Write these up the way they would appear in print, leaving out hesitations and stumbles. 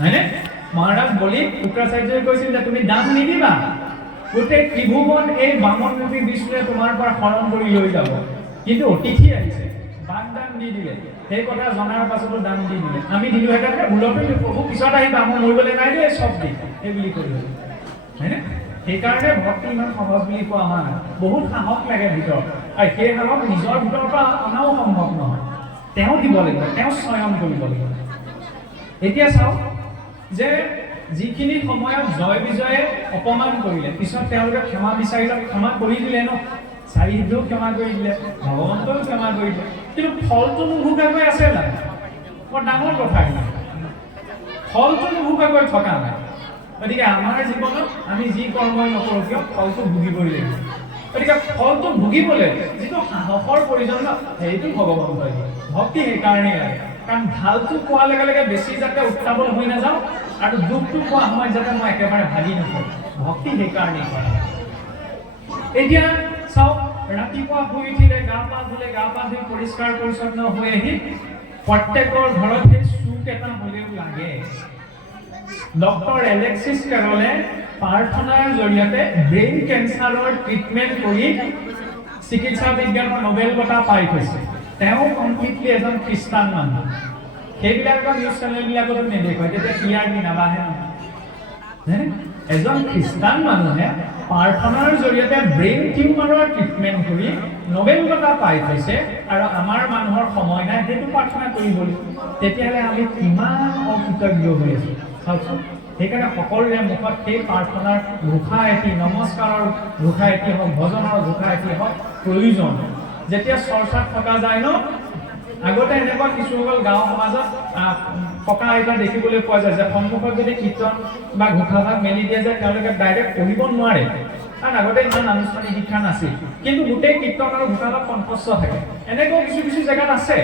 হয়নে? মহাৰাজ বলি শুক্ৰাচাৰ্যই কৈছিল যে তুমি দান নিদিবা, গোটেই ত্ৰিভুৱন এই বামনৰূপী বিষ্ণুৱে তোমাৰ পৰা হৰণ কৰি লৈ যাব। কিন্তু অতিথি আহিছে, বাক দান দি দিলে, সেই কথা জনাৰ পাছতো দান দি দিলে। আমি দিলোহেঁতেন ভুলতে প্ৰভু পিছত আহিবা, মই মৰিবলৈ নাই দেই, চব দি সেই বুলি কৰিব, হয়নে? সেইকাৰণে ভক্তি ইমান সহজ বুলি কোৱা হোৱা নাই, বহুত সাহস লাগে ভিতৰত, আৰু সেই সাহস নিজৰ ভিতৰৰ পৰা অনাও সম্ভৱ নহয়। তেওঁ দিব লাগিব, তেওঁ স্বয়ং কৰিব লাগিব। এতিয়া চাওক যে যিখিনি সময়ত জয় বিজয়ে অপমান কৰিলে, পিছত তেওঁলোকে ক্ষমা বিচাৰিলে, ক্ষমা কৰি দিলে ন, চাৰিও ক্ষমা কৰি দিলে, ভগৱন্তও ক্ষমা কৰি দিলে, কিন্তু ফলটো নুভোগাকৈ আছে জানো? বৰ ডাঙৰ কথা, ফলটো নুভোগাকৈ থকা নাই। গতিকে আমাৰ জীৱনত আমি যি কৰ্মই নকৰোঁ কিয় ফলটো ভুগিবই লাগিব। গতিকে ফলটো ভুগিবলৈ যিটো সাহসৰ প্ৰয়োজন ন, সেইটো ভগৱান হয়। ভক্তি সেইকাৰণেই লাগে, কাৰণ ভালটো পোৱাৰ লগে লগে বেছি যাতে উত্তাপন হৈ নাযাওঁ, আৰু দুখটো পোৱা সময়ত যাতে মই একেবাৰে ভাগি নকৰোঁ, ভক্তি সেইকাৰণেই কৰে। এতিয়া চাওক, ৰাতিপুৱা শুই উঠিলে, গা পা ধুলে, গা পা ধুই পৰিষ্কাৰ পৰিচ্ছন্ন হৈ আহি প্ৰত্যেকৰ ঘৰত সেই চুক এটা হ'লেও লাগে। ডক্টৰ এলেক্সিছ কেৰলে প্ৰাৰ্থনাৰ জৰিয়তে ব্ৰেইন কেঞ্চাৰৰ ট্ৰিটমেণ্ট কৰি চিকিৎসা বিজ্ঞানৰ নোবেল বঁটা পাই থৈছে। তেওঁ কমপ্লিটলি এজন খ্ৰীষ্টান মানুহ। সেইবিলাকৰ নিউজ চেনেলবিলাকতো নেদেখুৱায়, তেতিয়া ক্লিয়াৰলি নাবাঢ়ে নহয়। এজন খ্ৰীষ্টান মানুহে প্ৰাৰ্থনাৰ জৰিয়তে ব্ৰেইন টিউমাৰৰ ট্ৰিটমেণ্ট কৰি নোবেল বঁটা পাই থৈছে, আৰু আমাৰ মানুহৰ সময় নাই সেইটো প্ৰাৰ্থনা কৰিবলৈ। তেতিয়াহ'লে আমি কিমান অকৃতজ্ঞ হৈ আছোঁ চাওকচোন। সেইকাৰণে সকলোৰে মুখত সেই প্ৰাৰ্থনাৰ ঘোষা এটি, নমস্কাৰৰ ঘোষা এটি হওক, ভজনৰ ঘোষা এটি হওক প্ৰয়োজন। যেতিয়া চৰ্চাত থকা যায় ন, আগতে এনেকুৱা কিছুসকল গাঁও সমাজত ককা আইতা দেখিবলৈ পোৱা যায় যে সন্মুখত যদি কীৰ্তন বা ঘোষাভাগ মেলি দিয়ে যে তেওঁলোকে ডাইৰেক্ট পঢ়িব নোৱাৰে, কাৰণ আগতে ইমান আনুষ্ঠানিক শিক্ষা নাছিল, কিন্তু গোটেই কীৰ্তন আৰু ঘোষাভাগ কণ্ঠস্থ থাকে। এনেকুৱা কিছু কিছু জেগাত আছে,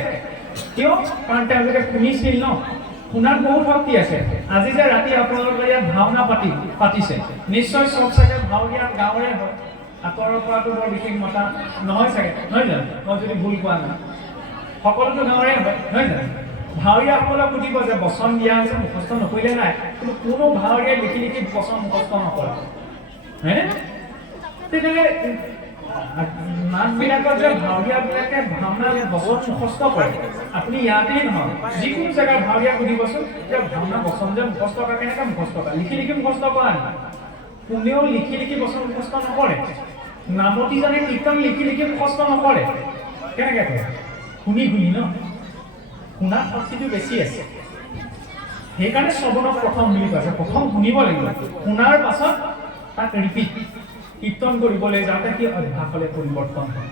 কিয়? কাৰণ তেওঁলোকে শুনিছিল ন, শুনাত বহুত শক্তি আছে। আজি যে ৰাতি আপোনালোকৰ ইয়াত ভাওনা পাতিছে, নিশ্চয় চব চাগে ভাওৰীয়া গাঁৱৰে হয়, আঁতৰৰ পৰাটো বৰ বিশেষ মতা নহয় চাগে, নহয় জানো? মই যদি ভুল কোৱা নাই, সকলোতো গাঁৱৰে হয়, নহয় জানো? ভাওৰীয়াসকলক সুধিব যে বচন দিয়া হৈছে, মুখস্থ নকৰিলে নাই, কিন্তু কোনো ভাওৰীয়াই লিখি লিখি বচন মুখস্থ নকৰে, হয়নে? তেতিয়াহ'লে নাটবিলাকত যে ভাওৰীয়াবিলাকে ভাওনা বচন মুখস্থ কৰে, আপুনি ইয়াতেই নহয়, যিকোনো জেগাৰ ভাওৰীয়াক সুধিবচোন যে ভাওনা বচন যে মুখস্থ কৰা, কেনেকৈ মুখস্থ কৰা? লিখি লিখি মুখস্থ কৰা নাই, কোনেও লিখি লিখি বচন মুখস্থ নকৰে। নামতিজনে কীৰ্তন লিখি লিখি মুখস্থ নকৰে, কেনেকৈ কৰে? শুনি শুনি ন, শুনাৰ শক্তিটো বেছি আছে। সেইকাৰণে শ্ৰৱণক প্ৰথম বুলি কৈছে, প্ৰথম শুনিব লাগিব, শুনাৰ পাছত তাক ৰিপিট কীৰ্তন কৰিবলৈ যাওঁতে কি অভ্যাসলৈ পৰিৱৰ্তন হয়।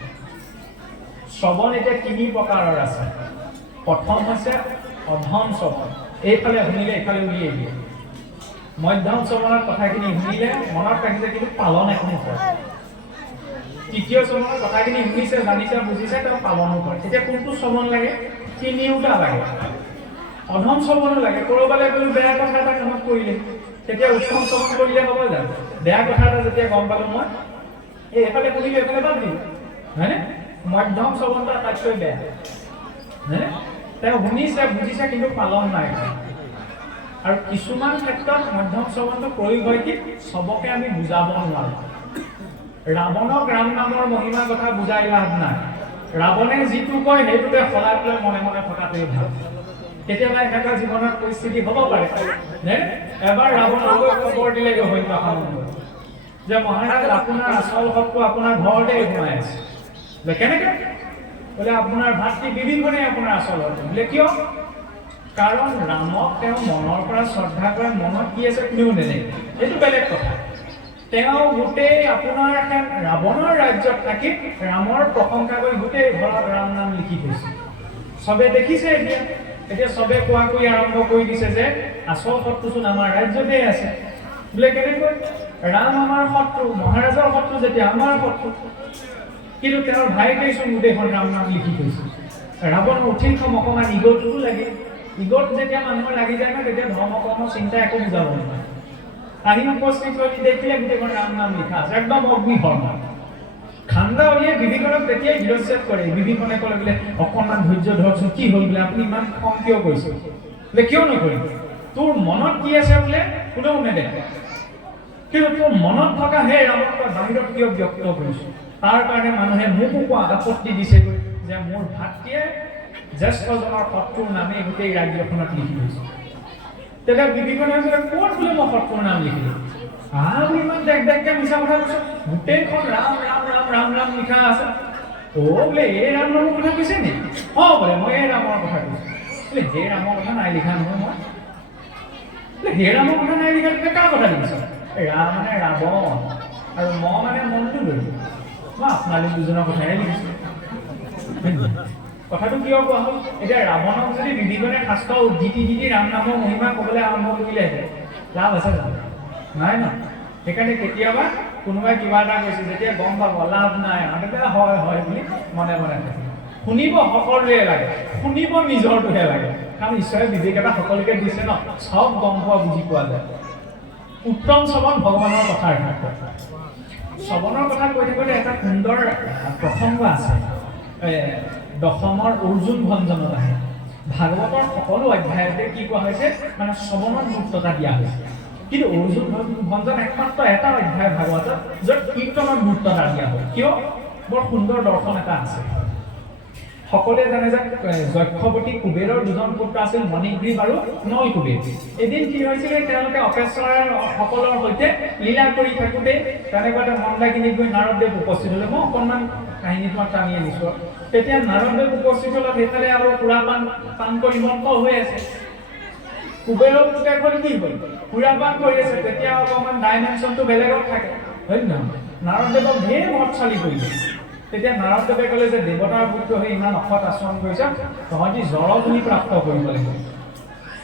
শ্ৰৱণ এতিয়া তিনি প্ৰকাৰৰ আছে। প্ৰথম হৈছে অধম শ্ৰৱণ, এইফালে শুনিলে এইফালে উলিয়াই দিয়ে। মধ্যম শ্ৰৱণৰ কথাখিনি শুনিলে মনত ৰাখিছে, কিন্তু পালন একো নকৰে। তৃতীয় শ্ৰৱণৰ কথাখিনি শুনিছে, জানিছে, বুজিছে, তেওঁ পালনো কৰে। এতিয়া কোনটো শ্ৰৱণ লাগে? তিনিওটা লাগে। অধম শ্ৰৱণো লাগে, ক'ৰবালৈ গ'লো বেয়া কথা এটা কামত কৰিলে, তেতিয়া উত্তম শ্ৰৱণ কৰিলে হ'ব জানো? বেয়া কথা এটা যেতিয়া গম পালো মই, এইফালে শুনিলো এইফালে বাদ দিলো, হয়নে? মধ্যম শ্ৰৱণটো আটাইতকৈ বেয়া, হয়নে? তেওঁ শুনিছে, বুজিছে, কিন্তু পালন নাই কৰা। আৰু কিছুমান ক্ষেত্ৰত মধ্যম শ্ৰৱণটো প্ৰয়োগ হয় কি, চবকে আমি বুজাব নোৱাৰোঁ। ৰাৱণক ৰাম নামৰ মহিমাৰ কথা বুজাই লাভ নাই। ৰাৱণে যিটো কয় সেইটোকে সলাই পেলাই মনে মনে থকাটোৱেই ভাল। কেতিয়াবা এনেকুৱা জীৱনত পৰিস্থিতি হ'ব পাৰে এবাৰ ৰাৱণক খবৰ দিলেগৈ সৈন্যসামন্তই যে মহাৰাজ আপোনাৰ আচল শত্ৰু আপোনাৰ ঘৰতে সোমাই আছে। যে কেনেকৈ? বোলে আপোনাৰ ভাতৃ বিভীষণে আপোনাৰ আচল শত্ৰু। বোলে কিয়? কাৰণ ৰামক তেওঁ মনৰ পৰা শ্ৰদ্ধা কৰে, মনত কি আছে কোনেও নেজানে, সেইটো বেলেগ কথা। তেওঁ গোটেই আপোনাৰ ৰাৱণৰ ৰাজ্যত থাকি ৰামৰ প্ৰশংসা কৰি গোটেই ঘৰত ৰাম নাম লিখি থৈছে। চবে দেখিছে, এতিয়া চবে কোৱা কৰি আৰম্ভ কৰি দিছে যে আচল শত্ৰুচোন আমাৰ ৰাজ্যতে আছে। বোলে কেনেকৈ? ৰাম আমাৰ শত্ৰু, মহাৰাজৰ শত্ৰু যেতিয়া আমাৰ শত্ৰু, কিন্তু তেওঁৰ ভাইকেইচোন গোটেইখন ৰাম নাম লিখি থৈছে। ৰাৱণ উঠিল খম, অকণমান ইগটোও লাগে। ইগত যেতিয়া মানুহৰ লাগি যায় ন, তেতিয়া ধৰ্ম কৰ্ম চিন্তা একো বুজাব নোৱাৰে। আহি উপস্থিত কৰি দেখিলে গোটেইখন ৰাম নাম লিখা আছে, একদম অগ্নিশৰ্মা। খান্দা উলিয়াই বিভীষণক তেতিয়াই শিৰচ্ছেদ কৰে। বিভীষণে ক'লে বোলে অকণমান ধৈৰ্য ধৰকচোন, কি হ'ল বোলে আপুনি ইমান খং কিয় কৰিছে? বোলে কিয় নকৰিম তোৰ মনত কি আছে বোলে কোনেও নেদেখে কিন্তু তোৰ মনত থকা সেই ৰামক তই বাহিৰত কিয় ব্যক্ত কৰিছ তাৰ কাৰণে মানুহে মোকো কোৱা আপত্তি দিছেগৈ যে মোৰ ভাতৃয়ে জ্যেষ্ঠজনৰ শত্ৰুৰ নামে গোটেই ৰাজ্যখনত লিখি থৈছে তেতিয়া বিভীষণে ক'ত বোলে মই শত্ৰুৰ নাম লিখিলোঁ আৰু ইমান দেখ মিছা কথা কৈছ গোটেইখন ৰাম ৰাম ৰাম ৰাম ৰাম লিখা আছে বোলে এই ৰাম নামৰ কথা কৈছে নি বোলে মই এই ৰামৰ কথা কৈছোঁ বোলে সেই ৰামৰ কথা নাই লিখা নহয় মই বোলে সেই ৰামৰ কথা নাই লিখা তেতিয়া কাৰ কথা লিখিছ ৰাম মানে ৰাৱণ আৰু মই মানে মনটো লৈছোঁ মই আপোনালোক দুজনৰ কথাহে লিখিছোঁ কথাটো কিয় কোৱা হ'ল এতিয়া ৰাৱণক যদি বিভীষণে শাস্ত্ৰ উদ্ধৃতি দি ৰাম নামৰ মহিমা ক'বলৈ আৰম্ভ কৰিলেহেঁতেন লাভ আছে জানো নাই ন সেইকাৰণে কেতিয়াবা কোনোবাই কিবা এটা কৈছে যেতিয়া গম পাব লাভ নাই হয় হয় বুলি মনে মনে থাকে শুনিব সকলোৱে লাগে শুনিব নিজৰটোহে লাগে কাৰণ ঈশ্বৰে বিবেক এটা সকলোকে দিছে ন চব গম পোৱা বুজি পোৱা যায় উত্তম শ্ৰৱণ ভগৱানৰ কথাৰ শ্ৰৱণৰ কথা কৈ থাকোঁতে এটা সুন্দৰ প্ৰসংগ আছে দশমৰ অৰ্জুন ভঞ্জনত আহে ভাগৱতৰ সকলো অধ্যায়তে কি কোৱা হৈছে মানে শ্ৰৱণৰ গুৰুত্বতা দিয়া হৈছে কিন্তু অৰ্জুন ভঞ্জন একমাত্ৰ এটা অধ্যায় ভাগৱতত য'ত কীৰ্তনৰ গুৰুত্বতা দিয়া হয় কিয় বৰ সুন্দৰ দৰ্শন এটা আছে সকলোৱে জানে যে যক্ষৱতী কুবেৰৰ দুজন পুত্ৰ আছিল মণিগ্ৰীৱ আৰু নলকুবেৰ এদিন কি হৈছিলে তেওঁলোকে অপেশ্বৰৰ সকলৰ সৈতে লীলা কৰি থাকোঁতে তেনেকুৱাতে মন্দাকিনীত গৈ নাৰদদেৱ উপস্থিত হ'লে মই অকণমান কাহিনী তোমাক টানি আনিছোঁ তেতিয়া নাৰদদেৱ উপস্থিত হ'লত সেইফালে আৰু সুৰাপান কৰি মন্ত হৈ আছে কুবেৰৰ পুতেকখন কি হ'ল সুৰাপান কৰি আছে তেতিয়া অকণমান ডাইমেনশ্যনটো বেলেগত থাকে হয় নহয় নাৰদদেৱক ঢেৰ মহৎশালী কৰিলে তেতিয়া নাৰদদেৱে ক'লে যে দেৱতাৰ পুত্ৰ হৈ ইমান অসৎ আচৰণ কৰিছ তহঁতি জড়জুলি প্ৰাপ্ত কৰিব লাগিব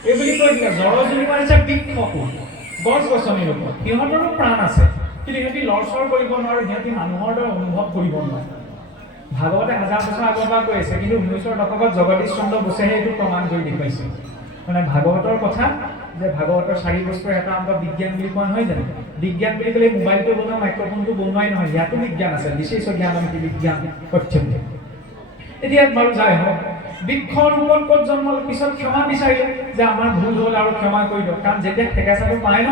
এই বুলি কৈ দিলে জড়জুলি মাৰিছে বৃক্ষকো গছ গছনিৰ ওপৰত সিহঁতৰো প্ৰাণ আছে কিন্তু সিহঁতি লৰচৰ কৰিব নোৱাৰে সিহঁতি মানুহৰ দৰে অনুভৱ কৰিব নোৱাৰে ভাগৱতে হাজাৰ বছৰ আগৰ পৰা কৈ আছে কিন্তু 19ৰ দশকত জগদীশ চন্দ্ৰ বসুৱে এইটো প্ৰমাণ কৰি দেখুৱাইছে মানে ভাগৱতৰ কথা যে ভাগৱতৰ 4 বস্তুৰ এটা অংগ বিজ্ঞান বুলি কোৱা নহয় জানো বিজ্ঞান বুলি ক'লে মোবাইলটো বনোৱা মাইক্ৰফোনটো বনোৱাই নহয় ইয়াতো বিজ্ঞান আছে বিশেষ জ্ঞানমতি বিজ্ঞান পক্ষে এতিয়া বাৰু যাই হওক বৃক্ষৰ ৰূপত ক'ত জন্ম পিছত ক্ষমা বিচাৰিলে যে আমাৰ ভুল হ'ল আৰু ক্ষমা কৰি দিয়ক কাৰণ যেতিয়া ঠেকেচাটো পায় ন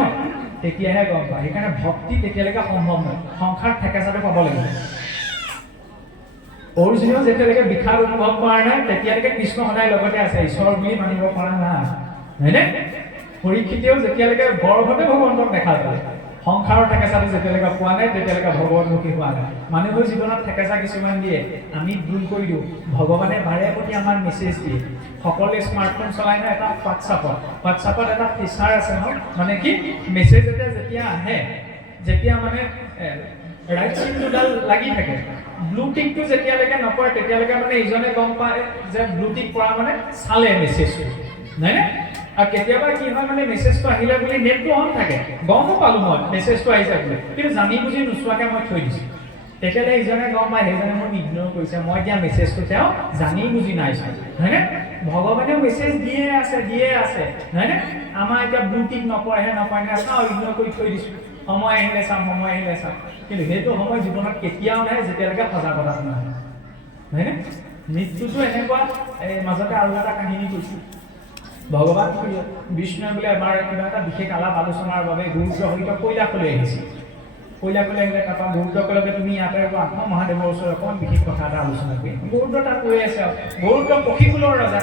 তেতিয়াহে গম পায় সেইকাৰণে ভক্তি তেতিয়ালৈকে সম্ভৱ নহয় সংসাৰ ঠেকেচাটো পাব লাগিব অৰ্জুনেও যেতিয়ালৈকে বিষাদ অনুভৱ কৰা নাই তেতিয়ালৈকে কৃষ্ণ সদায় লগতে আছে ঈশ্বৰ বুলি মানিব পৰা নাই হয়নে পৰীক্ষিতেও যেতিয়ালৈকে গৰ্ভতে ভগৱন্তক দেখা পালে সংসাৰৰ ঠেকেচাটো যেতিয়ালৈকে পোৱা নাই তেতিয়ালৈকে ভগৱতমুখী হোৱা নাই মানুহৰ জীৱনত ঠেকেচা কিছুমান দিয়ে আমি ভুল কৰি দিওঁ ভগৱানে বাৰে প্ৰতি আমাৰ মেছেজ দিয়ে সকলোৱে স্মাৰ্টফোন চলাই নহয় এটা হোৱাটছআপত এটা ফিচাৰ আছে ন মানে কি মেছেজ এটা যেতিয়া আহে যেতিয়া মানে ৰাইট চিনটোডাল লাগি থাকে ব্লু টিকটো যেতিয়ালৈকে নপৰে তেতিয়ালৈকে মানে ইজনে গম পায় যে ব্লু টিক পৰা মানে চালে মেছেজটো নহয়নে আৰু কেতিয়াবা কি হয় মানে মেছেজটো আহিলে বুলি নেটটো অন থাকে গমো পালোঁ মই মেছেজটো আহিছে বুলি কিন্তু জানি বুজি নোচোৱাকৈ মই থৈ দিছোঁ তেতিয়াহ'লে ইজনে গম পায় সেইজনে মোক ইগন'ৰ কৰিছে মই এতিয়া মেছেজটো তেওঁ জানি বুজি নাই চোৱা হয়নে ভগৱানেও মেছেজ দিয়ে আছে হয়নে আমাৰ এতিয়া ব্লু টিক নপৰেহে নপৰে নে চাওঁ ইগন'ৰ কৰি থৈ দিছোঁ সময় আহিলে চাম কিন্তু সেইটো সময় জীৱনত কেতিয়াও নাই যেতিয়ালৈকে সজাগতা নাহে হয়নে মৃত্যুটো এনেকুৱা মাজতে আৰু এটা কাহিনী কৈছোঁ ভগৱান বিষ্ণুৱে বোলে এবাৰ কিবা এটা বিশেষ আলাপ আলোচনাৰ বাবে গুৰুত্ব সহিত কৈলাশলৈ আহিছিল কৈলাশলৈ আহিলে তাৰপৰা গুৰুত্ব ক'লে তুমি ইয়াতে আত্ম মহাদেৱৰ ওচৰত অকণমান বিশেষ কথা এটা আলোচনা কৰি গুৰুত্ব তাত কৈ আছে গুৰুত্ব পক্ষীকুলৰ ৰজা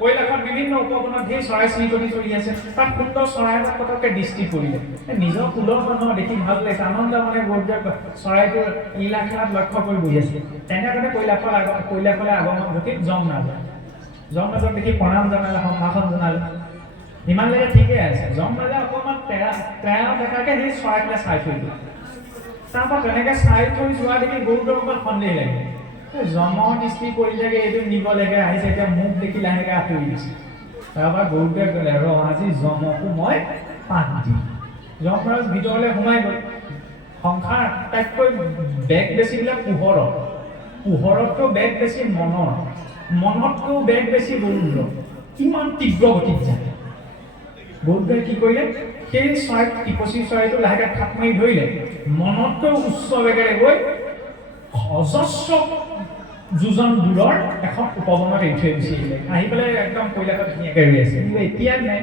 কৈলাশত বিভিন্ন উপবনত ধেৰ চৰাই চিৰিকটি চলি আছে তাত সুন্দৰ চৰাই এটা পটককৈ দৃষ্টি পৰিলে নিজৰ কুলৰ মানুহৰ দেখি ভাল লাগিছে আনন্দ মানে গুৰুত্ব চৰাইটোৰ লীলা খেলাত লক্ষ্য কৰি বহি আছে তেনেদৰে কৈলাশলৈ আগমন ঘটি যমৰাজক দেখি প্ৰণাম জনালে সম্ভাষণ জনালে ইমানলৈকে ঠিকেই আছে যমৰাজে অকণমান তেৰা দেখাকৈ সেই চৰাইটোলৈ চাই থৈ দিলে তাৰপৰা তেনেকৈ চাই থৈ যোৱা দেখি গৰুটোৰ অকণমান সন্দেহ লাগে যমৰ দৃষ্টি পৰি থাকে এইটো নিব লাগে আহিছে এতিয়া মোক দেখি লাহেকৈ আঁতৰি দিছে তাৰপৰা গৰুটোৱে ক'লে আজি যমকো মই পাত দিম যমৰাজ ভিতৰলৈ সোমাই গ'ল সংসাৰ আটাইতকৈ বেগ বেছি বোলে পোহৰতকৈ বেগ বেছি মনতকৈও বেগ বেছি বৰুদ্ৰ কিমান তীব্ৰ গতিত যায় বৰুদ্ৰই কি কৰিলে সেই চৰাই টিপচী চৰাইটো লাহেকৈ থাপ মাৰি ধৰিলে মনতকৈ উচ্চ বেগেৰে গৈ অজস্ৰ দুজন দূৰৰ এখন উপবনত এৰি থৈ গুচি আহিলে আহি পেলাই একদম কৈলাশত ধুনীয়াকৈ ৰৈ আছে কিন্তু এতিয়া নাই